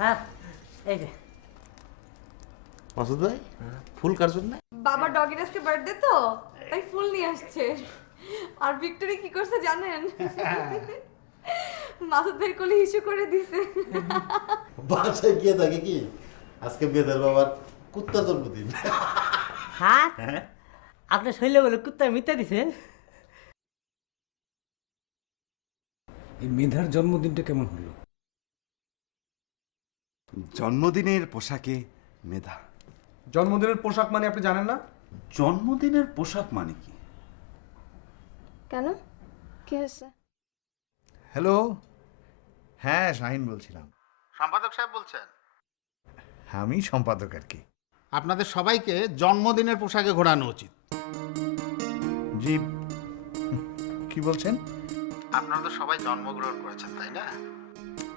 হ্যাঁ এই যে মাসুদ ভাই ফুল কার জন্য? বাবা ডগির আজকে বার্থডে তো তাই ফুল নিয়ে আসছে। আর ভিক্টরি কি করছে জানেন? মাসুদ ভাই কোলে ইস্যু করে দিছে। বাসায় গিয়ে থাকে কি আজকে বেদার বাবার কুত্তার জন্মদিন। হ্যাঁ আপনার শৈলে বলে কুত্তা মিথ্যা দিছে। এই মেধার জন্মদিনটা কেমন হলো? জন্মদিনের পোশাকে মেধা। জন্মদিনের পোশাক মানে আপনি জানেন না? জন্মদিনের পোশাক মানে কি? কেন কি হয়েছে? হ্যালো, হ্যাঁ শাহিন বলছিলাম। সম্পাদক সাহেব বলছেন? আমি সম্পাদক আর কি। আপনাদের সবাইকে জন্মদিনের পোশাকে ঘোরানো উচিত। জি, কি বলছেন? আপনারা তো সবাই জন্মগ্রহণ করেছেন তাই না?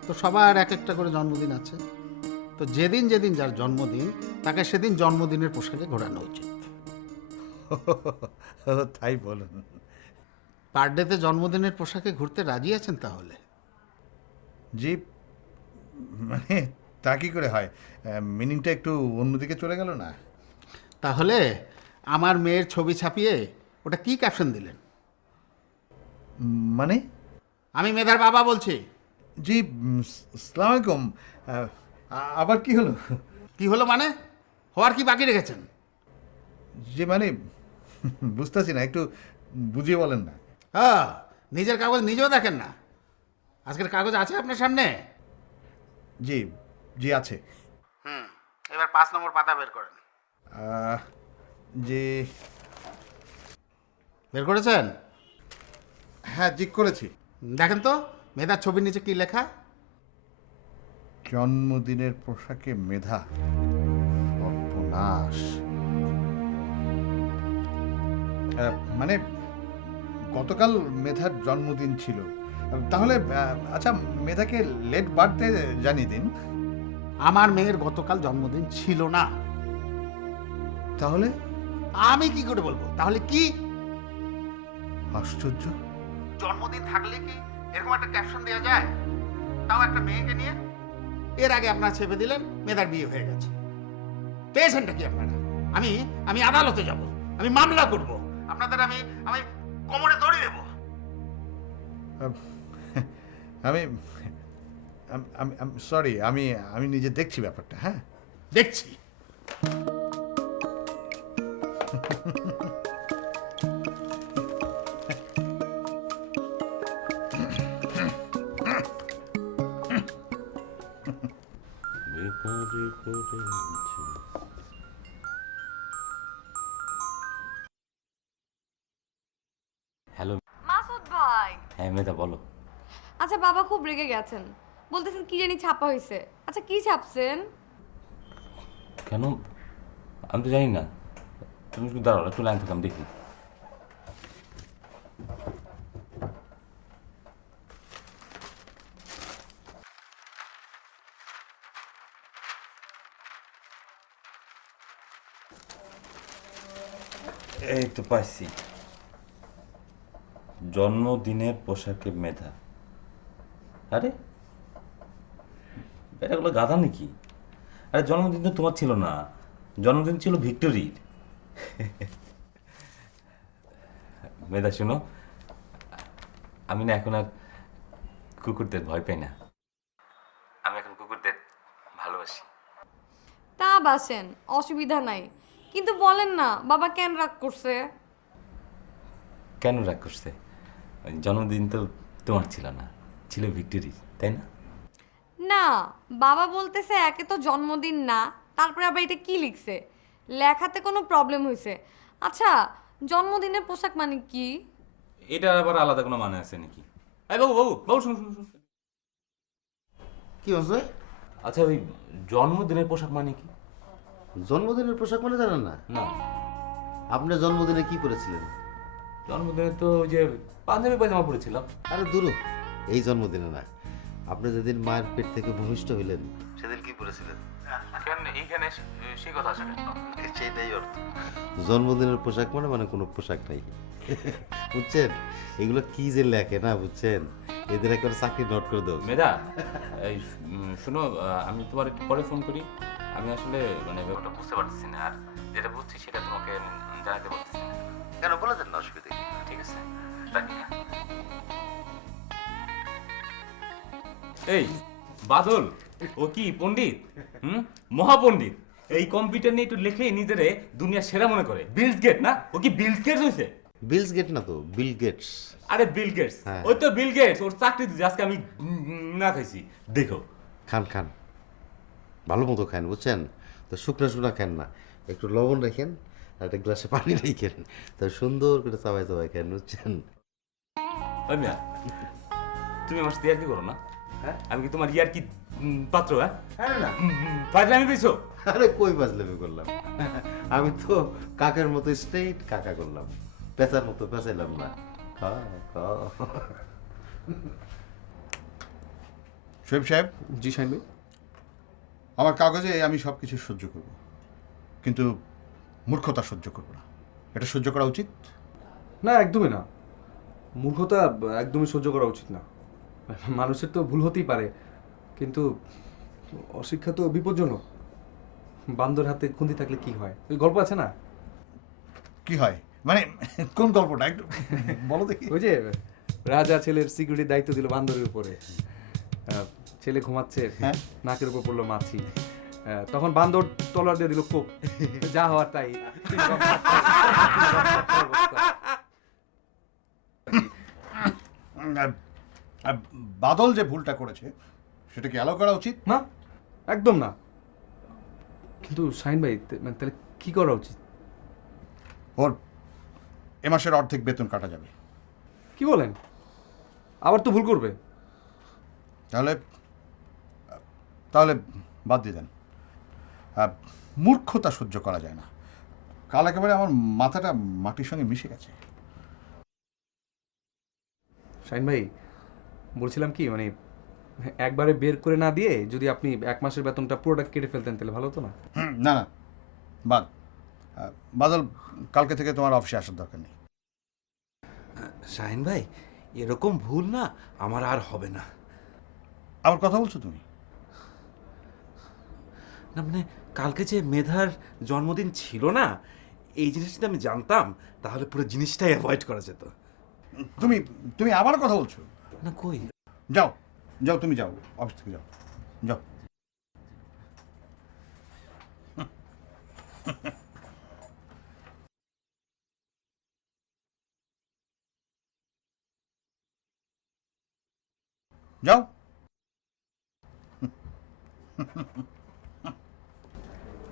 তো সবার এক একটা করে জন্মদিন আছে। তো যেদিন যেদিন যার জন্মদিন তাকে সেদিন জন্মদিনের পোশাকে ঘোরানো উচিত। তাই বলুন। বার্থডেতে জন্মদিনের পোশাকে ঘুরতে রাজি আছেন তাহলে? জি, মানে তা কি করে হয়? মিনিংটা একটু অন্যদিকে চলে গেল না? তাহলে আমার মেয়ের ছবি ছাপিয়ে ওটা কি ক্যাপশন দিলেন? মানে? আমি মেধার বাবা বলছি। জি, আসসালামু আলাইকুম। আবার কি হলো? কি হলো মানে? হওয়ার কি বাকি রেখেছেন? যে মানে বুঝতেছি না, একটু বুঝিয়ে বলেন না। হ্যাঁ, নিজের কাগজ নিজেও দেখেন না। আজকের কাগজ আছে আপনার সামনে? জি জি আছে। এবার 5 নম্বর পাতা বের করেন। যে বের করেছেন? হ্যাঁ জি করেছি। দেখেন তো মেধার ছবির নিচে কি লেখা? জন্মদিনের পোশাকে মেধা, সর্বনাশ। মানে গতকাল মেধার জন্মদিন ছিল, তাহলে আচ্ছা মেধাকে লেট বার্থডে জানিয়ে দিন। আমার মেয়ের গতকাল জন্মদিন ছিল না। তাহলে? আমি কি করে বলবো? তাহলে কি? আশ্চর্য। জন্মদিন থাকলে কি এরকম একটা ক্যাপশন দেওয়া যায়? তাও একটা মেয়েকে নিয়ে। এর আগে আপনারা ছেপে দিলেন মেধার বিয়ে হয়ে গেছে। পেয়েছেনটা কি আপনারা? আমি আদালতে যাব, আমি মামলা করব, আপনাদের আমি কোমরে দড়ি দেব। আমি সরি, আমি নিজে দেখছি ব্যাপারটা। হ্যাঁ দেখছি। হ্যালো। মাসুদ ভাই। হ্যাঁ মেধা বলো। আচ্ছা বাবা খুব রেগে গেছেন, বলতেছেন কি জানি ছাপা হয়েছে। আচ্ছা কি ছাপছেন? কেন? আমি তো জানি না। তুমি একটু দাঁড়াও, একটু লাইন থেকে আমি দেখি। এই তো পাইছি। জন্মদিনের পোশাকে মেধা। আরে এটাগুলো গাধা নাকি? আরে জন্মদিন তো তোমার ছিল না, জন্মদিন ছিল ভিক্টোরির। মেধা শোনো, আমি না এখন আর কুকুরদের ভয় পাই না। আমি এখন কুকুরদের ভালোবাসি। তা বাসেন, অসুবিধা নাই, কিন্তু বলেন না বাবা কেন রাগ করছে? কেন রাগ করছে? জন্মদিন তো তোমার ছিল না, ছিল ভিক্টোরির, তাই না? না, বাবা বলতেছে একে তো জন্মদিন না, তারপরে আবার এটা কি লিখছে, লেখাতে কোনো প্রবলেম হয়েছে। আচ্ছা জন্মদিনের পোশাক মানে কি? এটা আবার আলাদা কোনো মানে আছে নাকি? এই বাবু বাবু বাবু শুনুন শুনুন শুনুন। কি হচ্ছে? আচ্ছা ওই জন্মদিনের পোশাক মানে কি? জন্মদিনের পোশাক মানে জানেন না? না। আপনি জন্মদিনে কি পরেছিলেন? জন্মদিনে তো ওই যে পাঞ্জাবি পায়জামা পরেছিলাম। আরে দূরু, এই জন্মদিনে না। আপনি যেদিন মায়ের পেট থেকে ভূমিষ্ঠ হইলেন সেদিন কি পরেছিলেন? কেন এইখানে সে কথা আসে কেন? সেটাই অর্থ। জন্মদিনের পোশাক মানে কোনো পোশাক নাই। বুঝছেন এগুলো কি যে লেখে না বুঝছেন, এদের একবার চাকরি নোট করে দেবো। মেধা, এই শোনো, আমি তোমার একটু পরে ফোন করি। আমি আসলে মানে ব্যাপারটা বুঝতে পারতেছি না, আর যেটা বুঝছি সেটা তোমাকে আমি জানাতে পারতেছি না। কেন বলে দেন না, অসুবিধা কি? ঠিক আছে, রাখি হ্যাঁ? এই বাদল, ও কি পণ্ডিত? মহাপণ্ডিত। এই কম্পিউটার নিয়ে একটু লিখলেই নিজেরে দুনিয়ার সেরা মনে করে। বিলস গেট না, ও কি বিলস গেটস হয়েছে? বিলস গেট না তো, বিল গেটস। আরে বিল গেটস, হ্যাঁ। ওই তো বিল গেটস। ওর চাকরি দিচ্ছে, আজকে আমি না খাইছি। দেখো, খান খান, ভালো মতো খান বুঝছেন, তো শুকনা শুকনা খান না, একটু লবণ রেখেন আর একটা গ্লাসে পানি রেখেন, তো সুন্দর করে চাবাই চাবাই খান বুঝছেন। ওই মিয়া, তুমি আমার সাথে ইয়ার কি করো না? হ্যাঁ, আমি কি তোমার ইয়ার কি পাত্র? হ্যাঁ আরে না, পাত্র আমি পেয়েছো? আরে কই বাজলামি করলাম, আমি তো কাকের মতো স্ট্রেইট কাকা করলাম, পেঁচার মতো পেঁচাইলাম না। খা, খা। শোয়েব সাহেব, জি শাহিন ভাই। আমার কাগজে আমি সব কিছু সহ্য করব, কিন্তু মূর্খতা সহ্য করব না। এটা সহ্য করা উচিত? না, একদমই না। মূর্খতা একদমই সহ্য করা উচিত না। মানুষের তো ভুল হতেই পারে, কিন্তু অশিক্ষা তো বিপজ্জনক। বান্দর হাতে খুন্তি থাকলে কি হয়, ওই গল্প আছে না? কি হয় মানে, কোন গল্পটা একটু বলো দেখি। ওই যে রাজা ছেলের সিকিউরিটির দায়িত্ব দিল বান্দরের উপরে। ছেলে ঘুমাচ্ছে, হ্যাঁ। নাকের উপর পড়লো মাছি। তখন বান্দর তলোয়ার দিয়ে দিল কোপ, যা হওয়ার তাই। বাদল যে ভুলটা করেছে সেটা কি অ্যালাউ করা উচিত? না, একদম না। কিন্তু শাহিন ভাই, মানে তাহলে কি করা উচিত? ওর এ মাসের অর্ধেক বেতন কাটা যাবে। কি বলেন? আবার তো ভুল করবে। তাহলে তাহলে বাদ দিয়ে দেন। মূর্খতা সহ্য করা যায় না। কাল একেবারে আমার মাথাটা মাটির সঙ্গে মিশে গেছে। শাহিন ভাই, বলছিলাম কি, মানে একবারে বের করে না দিয়ে যদি আপনি 1 মাসের বেতনটা পুরোটা কেটে ফেলতেন তাহলে ভালো হতো না? না না, বাদ। বাদল, কালকে থেকে তোমার অফিসে আসার দরকার নেই। শাহিন ভাই, এরকম ভুল না আমার আর হবে না। আমার কথা বলছো তুমি? না মানে, কালকে যে মেধার জন্মদিন ছিল না, এই জিনিসটা আমি জানতাম তাহলে পুরো জিনিসটাই অ্যাভয়েড করা যেত। তুমি তুমি আবার কথা বলছো? না কই, যাও যাও, তুমি যাও, অফিস থেকে যাও, যাও। যাও।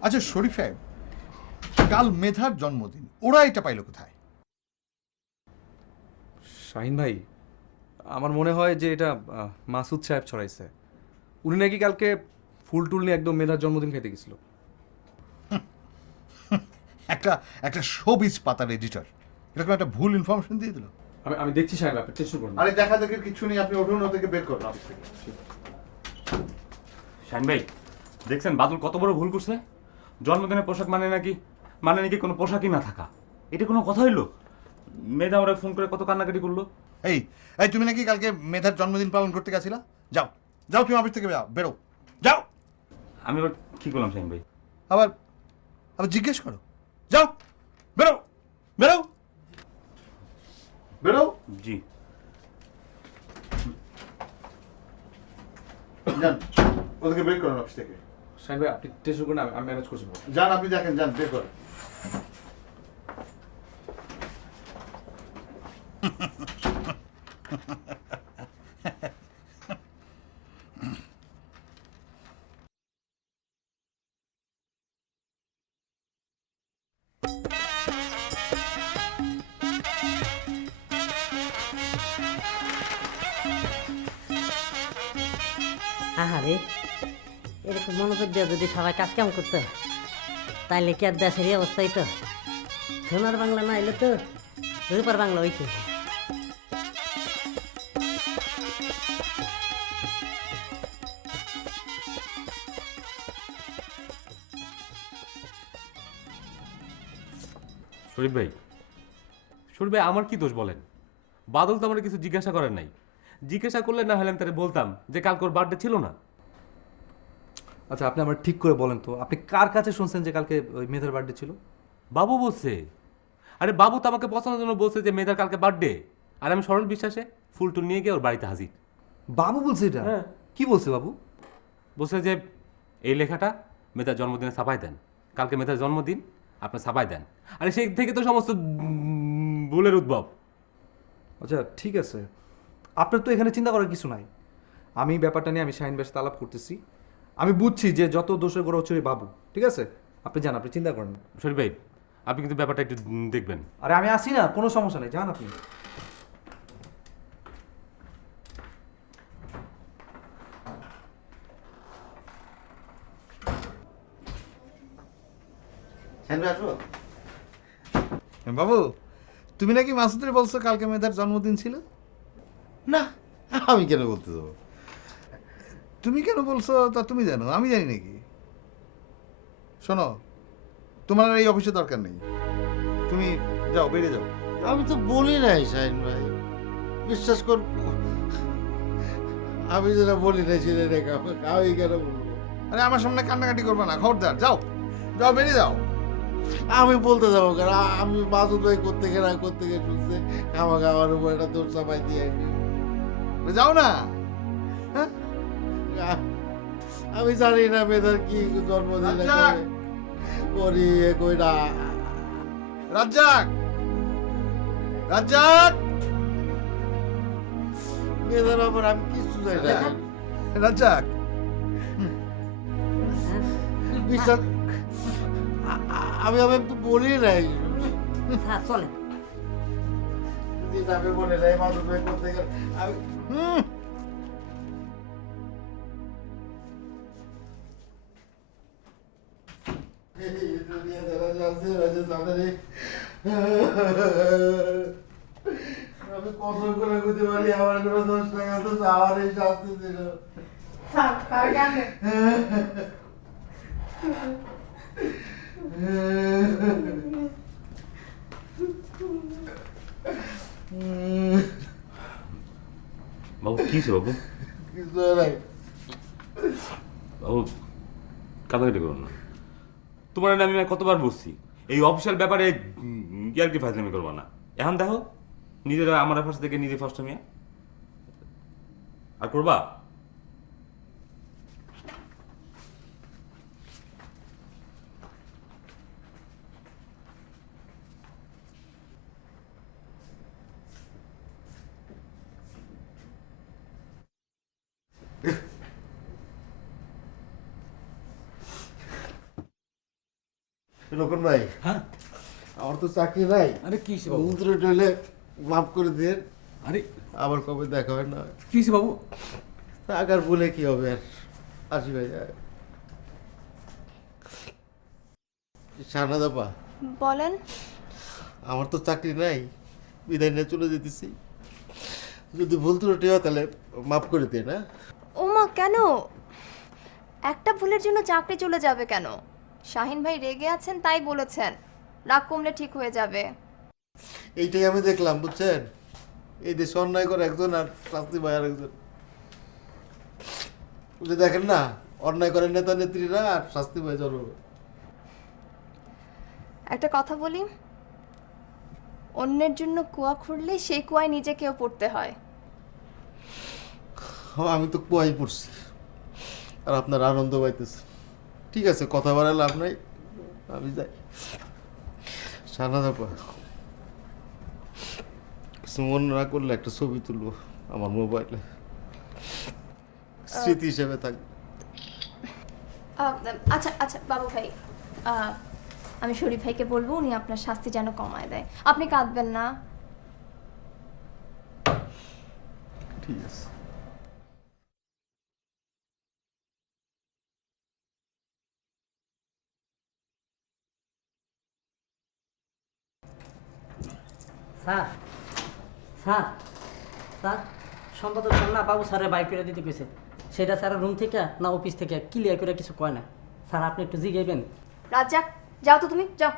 আচ্ছা শরীফ সাহেব, কাল মেধার জন্মদিন, ওরা এটা পাইল কোথায়? শাহিন ভাই, আমার মনে হয় যে এটা মাসুদ সাহেব ছড়াইছে। উনি নাকি কালকে ফুল টুল নিয়ে একদম মেধার জন্মদিন খেতে গেছিল। একটা একটা শোবিজ পাতার এডিটর এরকম একটা ভুল ইনফরমেশন দিয়ে দিল। আমি দেখছি সাহেব, আপনি টেনশন করুন না। আরে দেখা দেখে কিছু নেই, আপনি ওঠুন, ওদেরকে বের করুন অফিস থেকে। শাহিন ভাই, দেখছেন বাদল কত বড় ভুল করছে? জন্মদিনের পোশাক মানে নাকি কোনো পোশাকই না থাকা। এটা কোনো কথা হইলো? মেধা ওরা ফোন করে কত কান্নাকাটি করলো। এই এই তুমি নাকি কালকে মেধার জন্মদিন পালন করতে গেছিলা? যাও যাও, তুমি অফিস থেকে যাও, বেরো, যাও। আমি এবার কি করলাম শাহিন ভাই? আবার আবার জিজ্ঞেস করো, যাও, বেরো, বেরো, বেরো। জি। যান, ওদেরকে বের করুন অফিস থেকে। শাহিন ভাই, আপনি টেনশন করুন না, আমি ম্যানেজ করছি। যান, আপনি দেখেন, যান, বের করুন। আহারে, এরকম মনোযোগ দিয়ে যদি সবাই কাজ কাম করতো তাইলে কি আর দেশের এই অবস্থাই তো। সোনার বাংলা না এলে তো রূপার বাংলা হইতো। শরীফ ভাই, শরীফ ভাই আমার কি দোষ বলেন? বাদল তো আমার কিছু জিজ্ঞাসা করেন নাই। জিজ্ঞাসা করলে না হলে আমি তারে বলতাম যে কালকে ওর বার্থডে ছিল না। আচ্ছা আপনি আমার ঠিক করে বলেন তো, আপনি কার কাছে শুনছেন যে কালকে ওই মেয়েদের বার্থডে ছিল? বাবু বলছে। আরে বাবু তো আমাকে পছন্দের জন্য বলছে যে মেয়েদের কালকে বার্থডে, আর আমি সরল বিশ্বাসে ফুল টুল নিয়ে গিয়ে ওর বাড়িতে হাজির। বাবু বলছে এটা? হ্যাঁ। কি বলছে বাবু? বলছে যে এই লেখাটা মেয়েটার জন্মদিনে ছাপাই দেন, কালকে মেয়েটার জন্মদিন, আপনি ছাপাই দেন। আরে সেই থেকে তো সমস্ত ভুলের উদ্ভব। আচ্ছা ঠিক আছে, আপনার তো এখানে চিন্তা করার কিছু নাই। আমি ব্যাপারটা নিয়ে আমি শাহিন ভাইয়ের সাথে আলাপ করতেছি। আমি বুঝছি যে যত দোষের গোড়া হচ্ছে ওই বাবু, ঠিক আছে? আপনি যান, আপনি চিন্তা করেন না। শরীফ ভাই আপনি কিন্তু ব্যাপারটা একটু দেখবেন। আরে আমি আসি না, কোনো সমস্যা নেই, যান আপনি। শাহিন ভাই আসবো? বাবু, তুমি নাকি মাসুদের বলছো কালকে মেধার জন্মদিন ছিল? না, আমি কেন বলতে যাবো? তুমি কেন বলছো তা তুমি জানো, আমি জানি নাকি? শোনো, তোমার আর এই অফিসে দরকার নেই, তুমি যাও, বেরিয়ে যাও। আমি তো বলি নাই শাহিন ভাই, বিশ্বাস কর। আমি যেটা বলি নাই সেটা রেখে আমি কেন বলবো? আরে আমার সামনে কান্নাকাটি করবে না, খবরদার, যাও যাও, বেরিয়ে যাও। আমি বলতে যাবো কেন? আমি মাসুদ ভাই করতে গেলে শুনছে আমাকে আমার উপর একটা দোষ চাপাই দিয়ে। যাও না। হ্যাঁ, আমি জানি না মেয়েদের কি জন্মদিন রাজ্জাক! করি কই না। রাজ্জাক, রাজ্জাক, মেয়েদের ব্যাপার আমি কিছু জানি না। রাজ্জাক, বিশ্বাস আমি আমি তো বলি নাই, স্যার চলেন। যেটা আমি বলি নাই মাসুদ ভাই করতে গেলে আমি আমি কত করে বুঝতে পারি আমার কোনো দোষ নাই, অথচ আমার এই শাস্তি দিল। বাবু কি হয়েছে বাবু? কিছু নাই। বাবু কাটাকাটি করুন না। তোমার না আমি কতবার বলছি এই অফিসিয়াল ব্যাপারে আর কি ফাজলামি করবো না। এখন দেখো নিজেরা আমার ফার্স্ট থেকে নিজে ফার্স্ট মিয়া আর করবা। রকম ভাই, হ্যাঁ আমার তো চাকরি নাই। আরে কি হয়েছে বাবু? উত্তরে টইলে মাফ করে দিন, আরে আবার কবে দেখা হয় না। কি হয়েছে বাবু? টাকার বলে কি হবে আর? আসি ভাই। শাহনাদাপা, বলেন। আমার তো চাকরি নাই, বিদায় নিয়ে চলে যেতেছি। যদি ভুল ত্রুটি হয় তাহলে মাফ করে দিয়ে না। ওমা কেন? একটা ভুলের জন্য চাকরি চলে যাবে কেন? শাহিন ভাই রেগে আছেন তাই বলেছেন, রাগ কমলে ঠিক হয়ে যাবে। এইটাই আমি দেখলাম, বুঝছেন? এই দেশে অন্যায় করে একজন আর শাস্তি পায় আরেকজন। বুঝে দেখেন না, অন্যায় করে নেতা নেত্রীরা আর শাস্তি পায় জনগণ। একটা কথা বলি, অন্যের জন্য কুয়া খুঁড়লে সেই কুয়ায় নিজেকেও পড়তে হয়। আমি তো কুয়াই পড়ছি আর আপনার আনন্দ পাইতেছে। ঠিক আছে, কথা বলা লাভ নাই, আমি যাই। শাহনাদাপা, কিছু মনে না করলে একটা ছবি তুলবো আমার মোবাইলে, স্মৃতি হিসেবে থাকবে। আচ্ছা আচ্ছা বাবু ভাই, আমি শরীফ ভাইকে বলবো উনি আপনার শাস্তি যেন কমায় দেয়। আপনি কাঁদবেন না। ঠিক আছে। স্যার, স্যার, স্যার, সম্পাদক স্যার না বাবু স্যারের বাইক করে দিতে কইছে। সেটা স্যারের রুম থেকে না অফিস থেকে ক্লিয়ার করে কিছু কয় না। স্যার আপনি একটু জিগাইবেন। রাজ্জাক, যাও তো তুমি, যাও।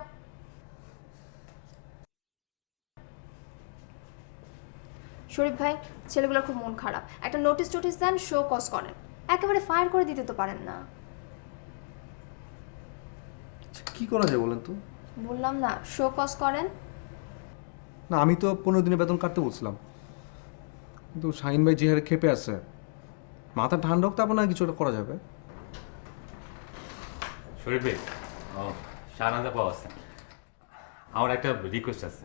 শরীফ ভাই, ছেলেগুলোর খুব মন খারাপ, একটা নোটিশ টোটিস দেন, শো কজ করেন, একেবারে ফায়ার করে দিতে তো পারেন না। কি করা যায় বলেন তো? বললাম না, শো কজ করেন। না, আমি তো 15 দিনের বেতন কাটতে বলছিলাম, কিন্তু শাহিন ভাই যে হারে খেপে আছে, মাথা ঠান্ডা হোক, তারপর না কিছু একটা করা যাবে। শরীফ ভাই, ও শাহনাজা পাওয়া আছে। আমার একটা রিকোয়েস্ট আছে,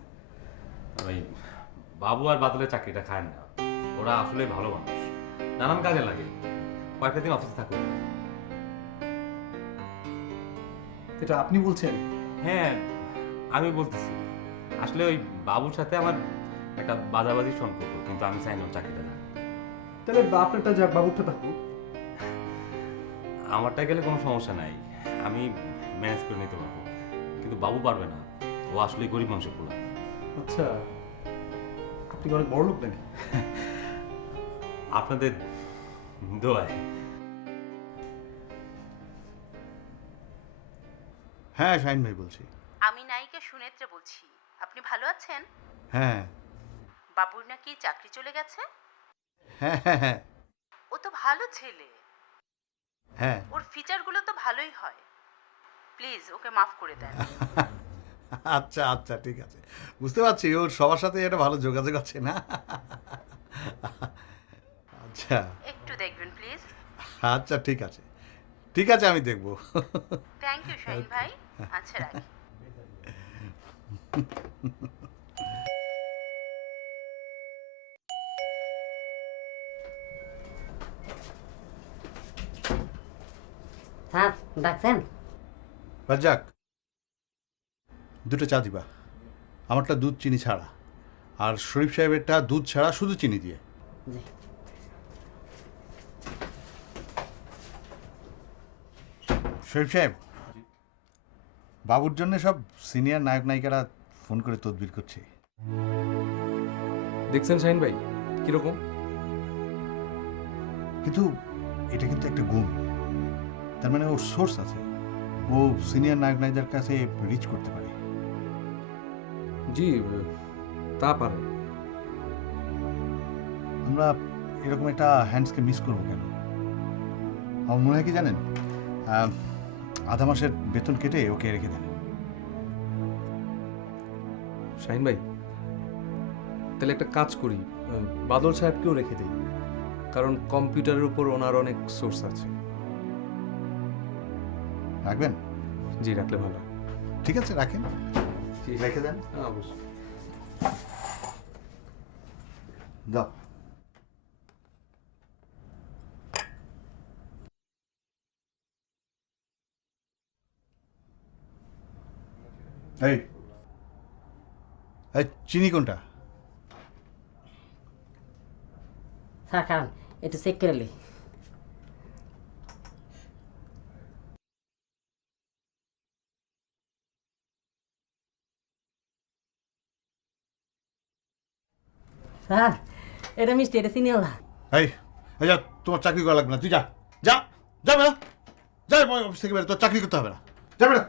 ওই বাবু আর বাদলের চাকরিটা খায় না। ওরা আসলে ভালো মানুষ, নানান কাজে লাগে। কয়েকটা দিন অফিসে থাকুক। এটা আপনি বলছেন? হ্যাঁ, আমি বলতেছি। আসলে ওই বাবুর সাথে আমার একটা বাজাবাজির সম্পর্ক, কিন্তু আমি চাই না ওর চাকরিটা যাক। তাহলে আপনারটা যাক, বাবুরটা থাকুক। আমারটা গেলে কোনো সমস্যা নাই, আমি ম্যানেজ করে নিতে পারবো, কিন্তু বাবু পারবে না। ও আসলে গরিব মানুষের পোলা। আচ্ছা, আপনি অনেক বড় লোক নাকি? আপনাদের দোয়ায়। হ্যাঁ, শাহিন ভাই বলছি। আমি নায়িকা সুনেত্রা বলছি। আপনি ভালো আছেন? হ্যাঁ বাবুর নাকি চাকরি চলে গেছে? হ্যাঁ হ্যাঁ হ্যাঁ ও তো ভালো ছেলে, হ্যাঁ। ওর ফিচারগুলো তো ভালোই হয়। প্লিজ ওকে মাফ করে দেন। আচ্ছা আচ্ছা, ঠিক আছে, বুঝতে পারছি ওর সবার সাথে একটা ভালো যোগাযোগ আছে না। আচ্ছা একটু দেখবেন প্লিজ। আচ্ছা, ঠিক আছে ঠিক আছে, আমি দেখব। থ্যাংক ইউ শাহিন ভাই। আচ্ছা রাখি। স্যার ডাকছেন? রাজ্জাক, দুটো চা দিবা। আমারটা দুধ চিনি ছাড়া, আর শরীফ সাহেবেরটা দুধ ছাড়া শুধু চিনি দিয়ে। জি। শরীফ সাহেব, বাবুর জন্য সব সিনিয়র নায়ক নায়িকারা ফোন করে তদবির করছে। দেখছেন শাহিন ভাই কিরকম? কিন্তু এটা কিন্তু একটা গুণ, তার মানে ওর সোর্স আছে, ও সিনিয়র নায়ক নায়িকার কাছে রিচ করতে পারে। জি, তা পারে। আমরা এরকম একটা হ্যান্ডসকে মিস করবো কেন? আমার মনে হয় কি জানেন, আধা মাসের বেতন কেটে ওকে রেখে দেন। শাহিন ভাই, তাহলে একটা কাজ করি, বাদল সাহেবকেও রেখে দিই, কারণ কম্পিউটারের উপর ওনার অনেক সোর্স আছে। রাখবেন? জি, রাখলে ভালো। ঠিক আছে, রাখেন, রেখে দেন। অবশ্যই। দাও। এই এই চিনি কোনটা? স্যার কারণ একটু চেক করে লি। স্যার এটা মিষ্টি, এটা চিনি আলা। এই এই যা, তোমার চাকরি করা লাগবে না, তুই যা যা, যাবে না, যা অফিস থেকে বেরো, তোর চাকরি করতে হবে না, যাবে না।